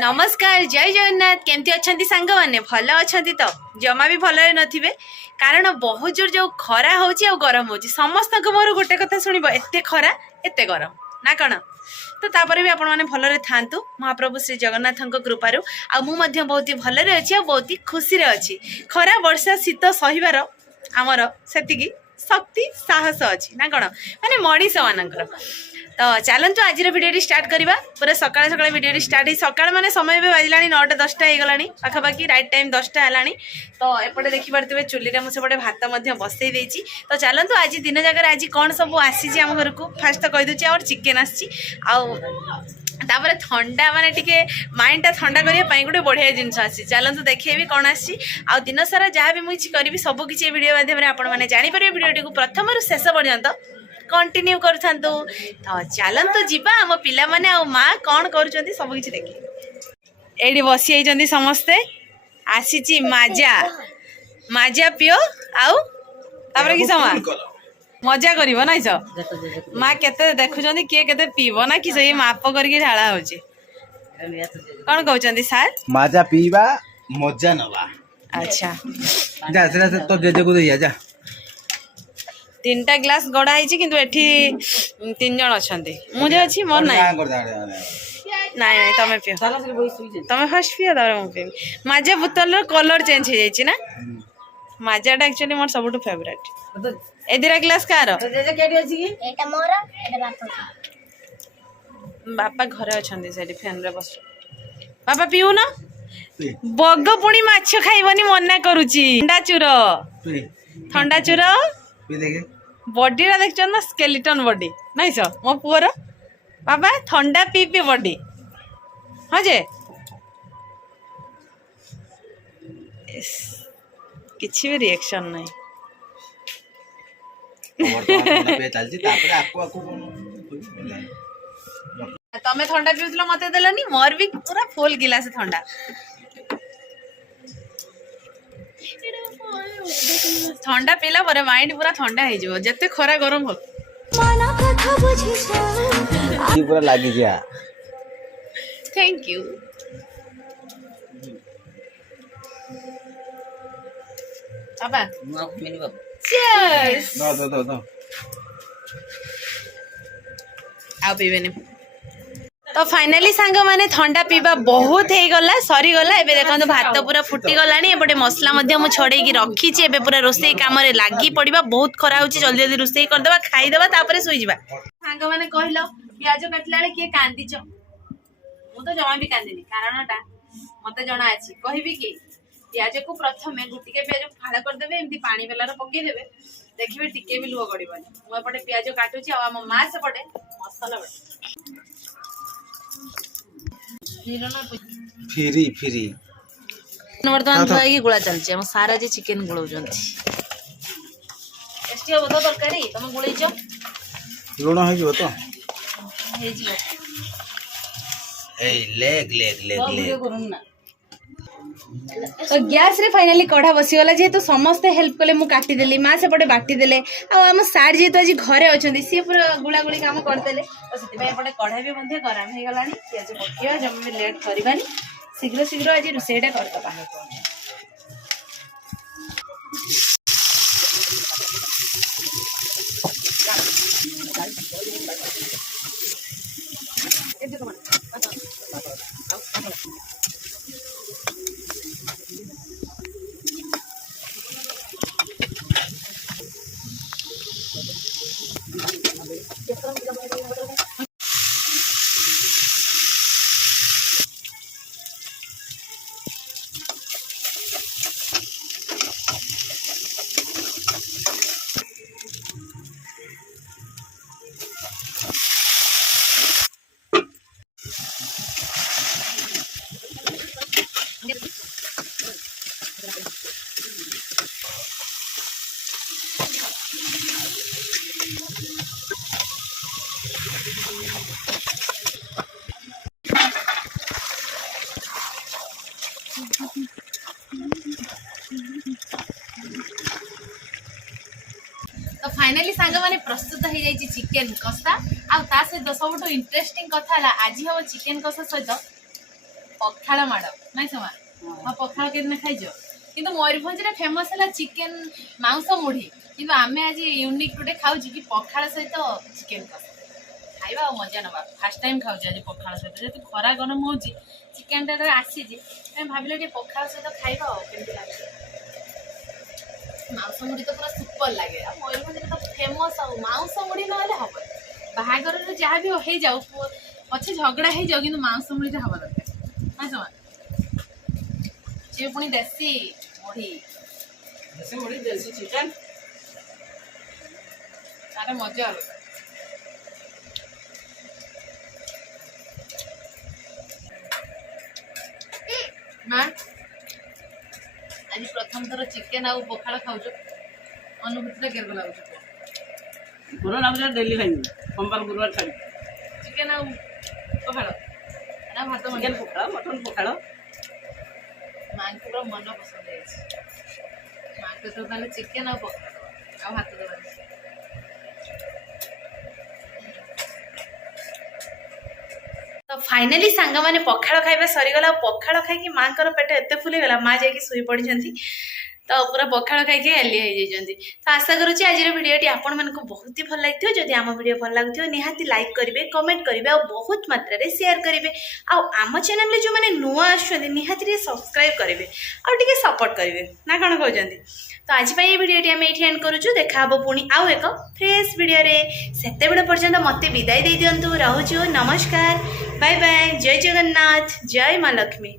नमस्कार जय जगन्नाथ केमती अच्छा सांग मैंने भल अच्छा तो जमा भी भल नथिबे कारण बहुत जोर जो खरा होची आ गरम होची समस्त मोर गोटे कथा शुणब एते खरा एते गरम ना कण तो तापर भी आपण मैंने भलरे थांतु महाप्रभु श्री जगन्नाथ कृपारू आ मु मध्य बहुत ही भलरे अच्छी आ बहुत ही खुशी रे अच्छी खरा वर्षा शीत सहिबार आमर सेतिकी शक्ति साहस अच्छी ना कण माने मनीष मानकर तो चलतु आज भिडियो स्टार्ट करवा पूरा सकाल सकाल भिडियो स्टार्ट सकाल माने समय भी बाजिला 9टा 10टा हो पाखापाखि राइट टाइम 10टा है तो एपटे देखिपे चुली मुझे भात बसई देती तो चलतु आज दिन जगह आज कौन सब आसी आम घर को फास्ट तो कहीदे और चिकेन आपर थंडा माने टिके माइंड टा ठंडा करने गोटे बढ़िया जिनस आसी चलतु देखेबी कौन आसी आ दिन सारा जहाँ भी मुझे करी सबकि वीडियो माध्यम आपण जापर भिडियो को प्रथम शेष पर्यंत कंटिन्यू कर तो चलतु जीवा आम पिला माने आ माँ कौन कर सब किसी देखिए ये बसी जाइए समस्ते आसी माजा माजा पिओ आउ कि समय मजा कर नाई स माँ केते देखुं किए केते पीब ना कि सही माप करके ढाला हो कौन कहते सार माजा पीवा मजा नवा अच्छा जा तो जेजे को दिया जा 3टा ग्लास गड़ा है कि 3 जन अच्छा मुझे अच्छी मोर ना नहीं तमें पियो तमें फर्स्ट पियो मुझे माजा बोतल कलर चेंज हो जाए ना माजाटा एक्चुअली मोर सब फेवरेट ए 2 ग्लास कार बापा घरे अच्छा फैन रे बस बापा पीऊ ना बग पुणी माछ खाइबनी मना करुची ठंडा चूर बॉडी देख ना स्केलेटन बॉडी नहीं सर मो पुअर बाबा ठंडा पी पी बॉडी हाँ जे किसी भी रिएक्शन नहीं तमें ठंडा पीउल मत देलनी मोर भी पूरा फुल गिलास ठंडा ठंडा पीला पर माइंड पूरा ठंडा हो जाए जिते खरा गरम हो पूरा लागी गया थैंक यू बाबा चीयर्स दो आ पीबेनी तो फाइनाली सांग माने ठंडा पीवा बहुत हो गला सरी गला एबे देखंतु भात पूरा फुटी गलानी एपटे मसला मध्य मु छड़े की रखी छी एबे पूरा रोसई काम रे लागी पड़िबा बहुत खरा होची जल्दी जल्दी रोसई कर देबा खाई देबा तापरे सोई जिबा सांग माने कहलो प्याज काटला ले के कांदी छ मु तो जमा भी कांदीनी कारणटा मते जणा अछि कहिबी कि प्याज को प्रथमे गुटी के प्याज फाड़ा कर देबे एमती पानी बेलार पके देबे देखिबे टिके भी लुह गड़िबनी मु एपटे प्याज काटुची आ हम मां से पटे मसाला बटे फिरी फिरी वर्तमान थोड़ी गुड़ा चलती है सारा जे चिकेन गुड़ाऊँ टेस्टी हम तो तरकारी तुम गुड़ेच लुण हो तो तो गैस रे फाइनली कढ़ा बसीगला जेहेतु समस्ते हेल्प कले मुझे काटिदेली माँ सेपटे बाटिदेले आम सार जेहेतु आज घरे अच्छा सी पूरा गुला गुड़ी काम करदे तो से कढ़ा भी गरम हो गला पिज पकड़ा जमा भी लेट करवानी शीघ्र शीघ्र आज रोसईटा करदबा तो फाइनाली सांग माने प्रस्तुत हो जाए चिकेन कषा आ सहित सब इंटरेस्टिंग कथा आज हम चिकेन कषा सहित ପଖାଳ ମାଡ଼ ନାଇଁ ସମାନ ହଁ ପଖାଳ କେଦିନ ଖାଇଛ କିନ୍ତୁ ମୟୂରଭଞ୍ଜରେ ଫେମସ୍ ହେଲା ଚିକେନ ମାଉଁସ ମୁଢ଼ି କିନ୍ତୁ ଆମେ ଆଜି ୟୁନିକ୍ ଗୋଟେ ଖାଉଛୁ କି ପଖାଳ ସହିତ ଚିକେନ କଷା ଖାଇବା ଆଉ ମଜା ନେବା ଫାର୍ଷ୍ଟ ଟାଇମ୍ ଖାଉଛୁ ଆଜି ପଖାଳ ସହିତ ଯେହେତୁ ଖରା ଗରମ ହେଉଛି ଚିକେନଟା ଆସିଛି ଆମେ ଭାବିଲେ ଟିକେ ପଖାଳ ସହିତ ଖାଇବା ଆଉ କେମିତି ଲାଗୁଛି ମାଉଁସ ମୁଢ଼ି ତ ପୁରା ସୁପର ଲାଗେ ଆଉ ମୟୂରଭଞ୍ଜରେ ତ ଫେମସ୍ ଆଉ ମାଉଁସ ମୁଢ଼ି ନହେଲେ ହବନି ବାହାଘରରେ ଯାହା ବି ହେଇଯାଉ ପଛେ ଝଗଡ଼ା ହେଇଯାଉ କିନ୍ତୁ ମାଉଁସ ମୁଢ଼ିଟା ହବା ଦରକାର ନାଇଁ ସମାନ ସେ ପୁଣି ଦେଶୀ ମୁଢ଼ି ଦେଶୀ ଚିକେନ ତାର ମଜା ଅଲଗା ମା ଆଜି ପ୍ରଥମ ଥର ଚିକେନ ଆଉ ପଖାଳ ଖାଉଛୁ ଅନୁଭୂତିଟା କେମିତି ଲାଗୁଛି ଭଲ ଲାଗୁଛି ଡେଲି ଖାଇବି ସୋମବାର ଗୁରୁବାର ଛାଡ଼ି ଚିକେନ ଆଉ ପଖାଳ ନା ଭାତ ଚିକେନ ପଖାଳ ମଟନ ପଖାଳ ମାଙ୍କୁ ପୁରା ମନ ପସନ୍ଦ ହେଇଛି ମାଙ୍କୁ ତ ତାହେଲେ ଚିକେନ ଆଉ ପଖାଳ ଆଉ ଭାତ ଦେବାନି ତ ଫାଇନାଲି ସାଙ୍ଗମାନେ ପଖାଳ ଖାଇବା ସରିଗଲା ଆଉ ପଖାଳ ଖାଇକି ମାଙ୍କର ପେଟ ଏତେ ଫୁଲିଗଲା ମା ଯାଇକି ଶୋଇ ପଡ଼ିଛନ୍ତି ତ ପୁରା ପଖାଳ ଖାଇକି ହାଲିଆ ହେଇଯାଇଛନ୍ତି ତ ଆଶା କରୁଛି ଆଜିର ଭିଡ଼ିଓଟି ଆପଣମାନଙ୍କୁ ବହୁତ ହି ଭଲ ଲାଗିଥିବ ଯଦି ଆମ ଭିଡ଼ିଓ ଭଲ ଲାଗୁଥିବ ନିହାତି ଲାଇକ୍ କରିବେ କମେଣ୍ଟ କରିବେ ଆଉ ବହୁତ ମାତ୍ରାରେ ସେୟାର କରିବେ ଆଉ ଆମ ଚ୍ୟାନେଲରେ ଯେଉଁମାନେ ନୂଆ ଆସୁଛନ୍ତି ନିହାତି ଟିକେ ସବସ୍କ୍ରାଇବ୍ କରିବେ ଆଉ ଟିକେ ସପୋର୍ଟ କରିବେ ନା କ'ଣ କହୁଛନ୍ତି ତ ଆଜି ପାଇଁ এই ଭିଡ଼ିଓଟି ଆମେ ଏଇଠି ଏଣ୍ଡ କରୁଛୁ ଦେଖାହେବ ପୁଣି ଆଉ ଏକ ଫ୍ରେଶ୍ ଭିଡ଼ିଓରେ ସେତେବେଳେ ପର୍ଯ୍ୟନ୍ତ ମୋତେ ବିଦାୟ ଦେଇ ଦିଅନ୍ତୁ ରହୁଛୁ ନମସ୍କାର ବାଏ ବାଏ ଜୟ ଜଗନ୍ନାଥ ଜୟ ମା ଲକ୍ଷ୍ମୀ